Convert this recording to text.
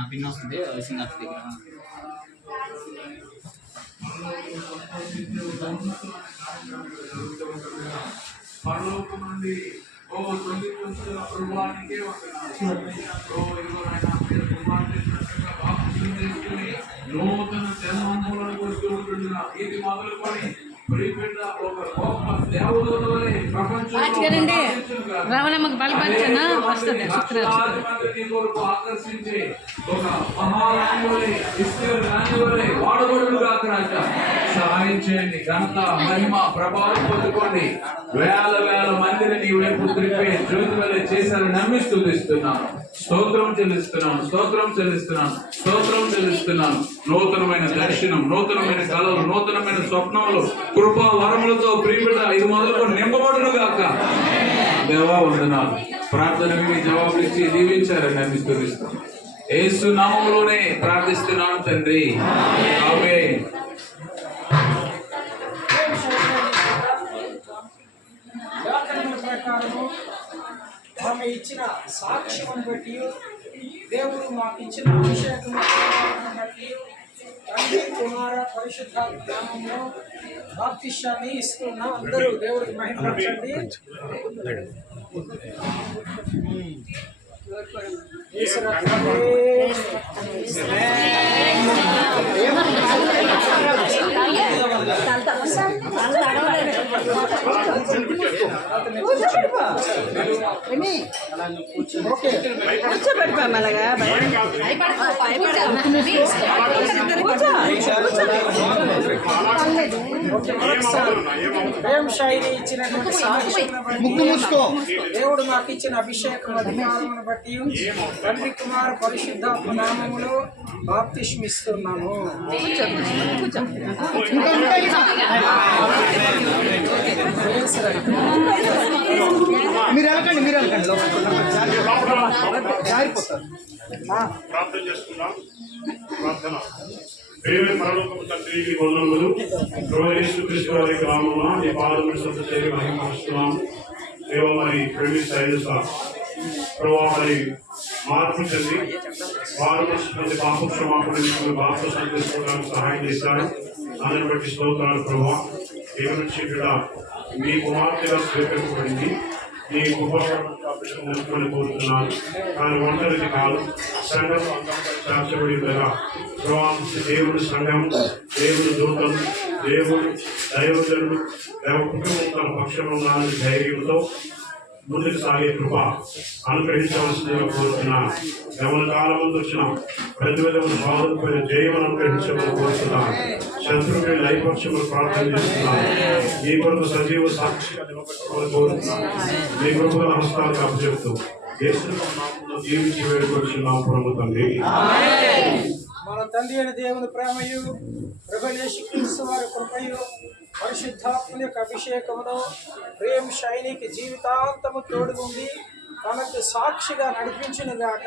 ఆ పిన్ వస్తుంది సింగర్స్ దగ్గర. పరలోకం నుండి ఓ తొలి పుస్తక ప్రభువానికే వందనాలు. ఓ ఇదిగో నాయనా మీరు కుమార్తె బాప్తిసం తీసుకుని నూతన జన్మములను వస్తూ ఉంటున్నా. ఇది మొదలుకొని ప్రియబిడ్డ ఒక గొప్ప దేవదూత వలె ప్రపంచంలో రావణమ్మకి బలిపంచన వస్తుంది ఆకర్షించే ఒక మహారాణి వలె ఇస్రాయేల్ రాణి వలె వాడబడునుగాక రాజా. సహాయం చేయండి. ఘనత మహిమ ప్రభావం పొందుకోండి. వేల వేల మందిని నీ వైపు త్రిప్పే జ్యోతి వలె చేశారని నమ్మి స్తుతిస్తున్నాను. స్తోత్రం చెల్లిస్తున్నాను, స్తోత్రం చెల్లిస్తున్నాను, స్తోత్రం చెల్లిస్తున్నాను. నూతనమైన దర్శనం, నూతనమైన కళలు, నూతనమైన స్వప్నములు, కృపా వరములతో ప్రియబిడ్డ ఇది మొదలుకొని నింపబడును గాక. దేవా వందనాలు. ప్రార్థన విని జవాబులు ఇచ్చి దీవించారని నమ్మి స్తుతిస్తున్నాను. యేసు నామములోనే ప్రార్థిస్తున్నాను తండ్రి, ఆమేన్. ఆమె ఇచ్చిన సాక్ష్యం బట్టి దేవుడు మాకు ఇచ్చిన అభిషేకం బట్టి తండ్రి కుమార పరిశుద్ధాత్మ నామములో బాప్తిష్యాన్ని ఇస్తున్నాం. అందరూ దేవుడికి మహిమపరచండి. ఇచ్చినటువంటి దేవుడు మాకు ఇచ్చిన అభిషేకం అధికారమును బట్టి తండ్రి కుమార పరిశుద్ధాత్మ నామములో బాప్తిస్మిస్తున్నాము. మీరు వెళ్ళకండి, మీరు వెళ్ళకండి, జారిపోతారు. ప్రార్థన చేస్తున్నాం. ప్రార్థన. పరలోకపు తండ్రి వందనములు. ప్రభువైన యేసుక్రీస్తు వారి నామమున నీ పాదములను స్తుతి చేసి మహిమపరుస్తున్నాము. దేవా మరి ప్రేమిస్ సైనిక ప్రభావ మరి మార్పు చెంది వారు మంచి పాప క్షమాపణ బాప్తిసం తీసుకోవడానికి సహాయం చేశారు. దాన్ని బట్టి స్తోత్రాలు ప్రభావ. ఇక నుంచి కూడా మీ కుమార్తెగా స్వీకరించబడింది. మీ ఉపయోగం కోరుతున్నాను. కానీ ఒంటరికి కాదు, సంఘం చేర్చబడి దేవుని సంఘం, దేవుని దూతలు, దేవుడు దైవజనులు కుటుంబం తన పక్షంలో ఉన్నారని ధైర్యంతో ముందుకు సాగే కృప అనుగ్రహించవలసిందిగా కోరుతున్నాను. ఎవరి కాలం ముందు వచ్చిన ప్రతి విధమైన బాధలపైన జయం అనుగ్రహించమని కోరుతున్నాను. శత్రువుని లైపక్షములు ప్రార్థన చేస్తున్నాను. ఈ కొరకు సజీవ సాక్షిగా నిలబెట్టుకోవాలని కోరుతున్నాను. మీ కృపల హస్తాలకు అప్పచెప్తూ యేసునామములో జీవించి వేడుకొచ్చున్నాము ప్రభు తండ్రి. మన తండ్రి అయిన దేవుని ప్రేమయు ప్రభువైన యేసుక్రీస్తు వారి కృపయు పరిశుద్ధాత్మ యొక్క అభిషేకమును ప్రేమ శైలికి జీవితాంతము తోడు ఉంది తనకు సాక్షిగా నడిపించును గాక.